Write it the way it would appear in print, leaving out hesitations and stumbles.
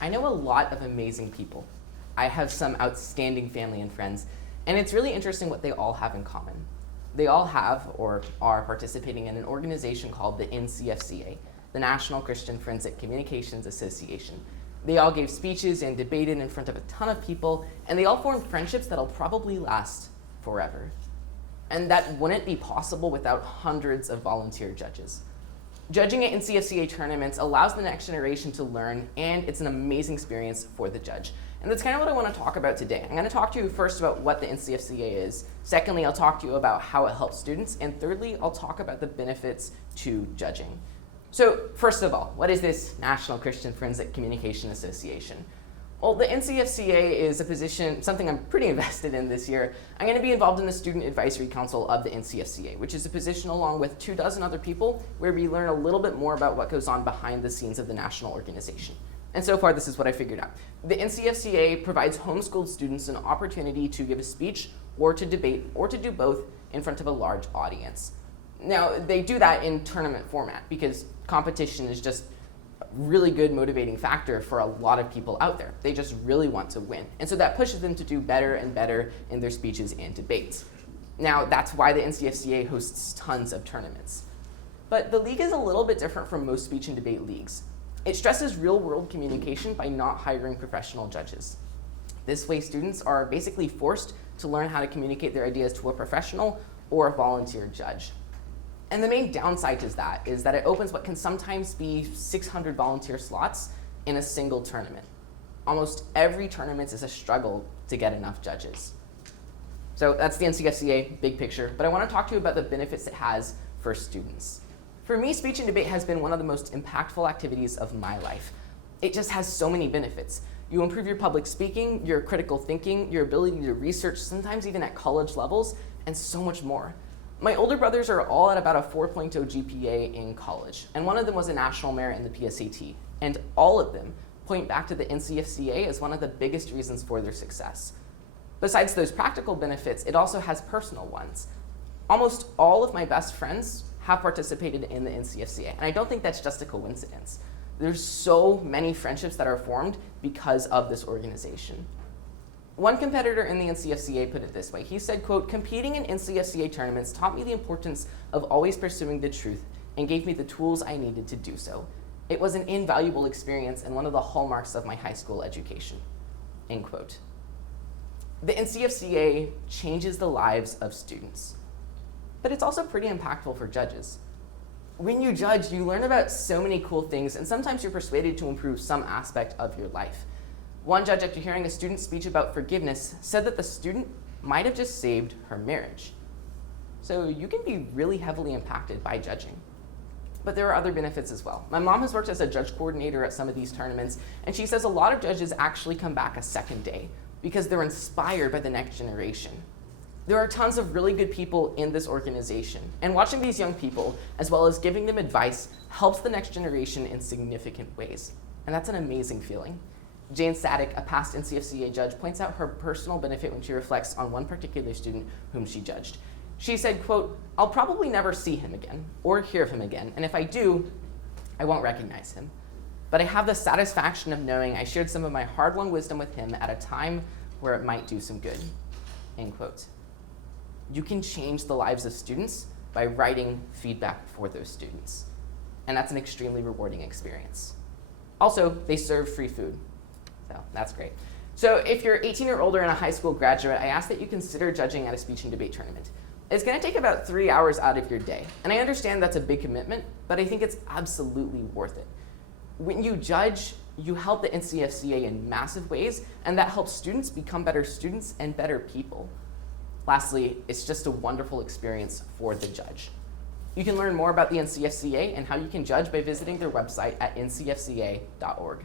I know a lot of amazing people. I have some outstanding family and friends, and it's really interesting what they all have in common. They all have or are participating in an organization called the NCFCA, the National Christian Forensic Communications Association. They all gave speeches and debated in front of a ton of people, and they all formed friendships that'll probably last forever. And that wouldn't be possible without hundreds of volunteer judges. Judging at NCFCA tournaments allows the next generation to learn, and it's an amazing experience for the judge. And that's kind of what I want to talk about today. I'm going to talk to you first about what the NCFCA is. Secondly, I'll talk to you about how it helps students. And thirdly, I'll talk about the benefits to judging. So first of all, what is this National Christian Forensic Communication Association? Well, the NCFCA is a position, something I'm pretty invested in this year. I'm going to be involved in the Student Advisory Council of the NCFCA, which is a position along with 24 other people where we learn a little bit more about what goes on behind the scenes of the national organization. And so far, this is what I figured out. The NCFCA provides homeschooled students an opportunity to give a speech or to debate or to do both in front of a large audience. Now, they do that in tournament format because competition is just a really good motivating factor for a lot of people out there. They just really want to win. And so that pushes them to do better and better in their speeches and debates. Now, that's why the NCFCA hosts tons of tournaments. But the league is a little bit different from most speech and debate leagues. It stresses real-world communication by not hiring professional judges. This way, students are basically forced to learn how to communicate their ideas to a professional or a volunteer judge. And the main downside to that is that it opens what can sometimes be 600 volunteer slots in a single tournament. Almost every tournament is a struggle to get enough judges. So that's the NCFCA, big picture, but I want to talk to you about the benefits it has for students. For me, speech and debate has been one of the most impactful activities of my life. It just has so many benefits. You improve your public speaking, your critical thinking, your ability to research, sometimes even at college levels, and so much more. My older brothers are all at about a 4.0 GPA in college, and one of them was a national merit in the PSAT, and all of them point back to the NCFCA as one of the biggest reasons for their success. Besides those practical benefits, it also has personal ones. Almost all of my best friends have participated in the NCFCA, and I don't think that's just a coincidence. There's so many friendships that are formed because of this organization. One competitor in the NCFCA put it this way. He said, quote, "Competing in NCFCA tournaments taught me the importance of always pursuing the truth and gave me the tools I needed to do so. It was an invaluable experience and one of the hallmarks of my high school education," end quote. The NCFCA changes the lives of students, but it's also pretty impactful for judges. When you judge, you learn about so many cool things, and sometimes you're persuaded to improve some aspect of your life. One judge, after hearing a student's speech about forgiveness, said that the student might have just saved her marriage. So you can be really heavily impacted by judging. But there are other benefits as well. My mom has worked as a judge coordinator at some of these tournaments, and she says a lot of judges actually come back a second day because they're inspired by the next generation. There are tons of really good people in this organization, and watching these young people, as well as giving them advice, helps the next generation in significant ways. And that's an amazing feeling. Jane Sadek, a past NCFCA judge, points out her personal benefit when she reflects on one particular student whom she judged. She said, quote, "I'll probably never see him again or hear of him again, and if I do, I won't recognize him. But I have the satisfaction of knowing I shared some of my hard-won wisdom with him at a time where it might do some good," end quote. You can change the lives of students by writing feedback for those students. And that's an extremely rewarding experience. Also, they serve free food. So that's great. So if you're 18 or older and a high school graduate, I ask that you consider judging at a speech and debate tournament. It's going to take about 3 hours out of your day. And I understand that's a big commitment, but I think it's absolutely worth it. When you judge, you help the NCFCA in massive ways, and that helps students become better students and better people. Lastly, it's just a wonderful experience for the judge. You can learn more about the NCFCA and how you can judge by visiting their website at ncfca.org.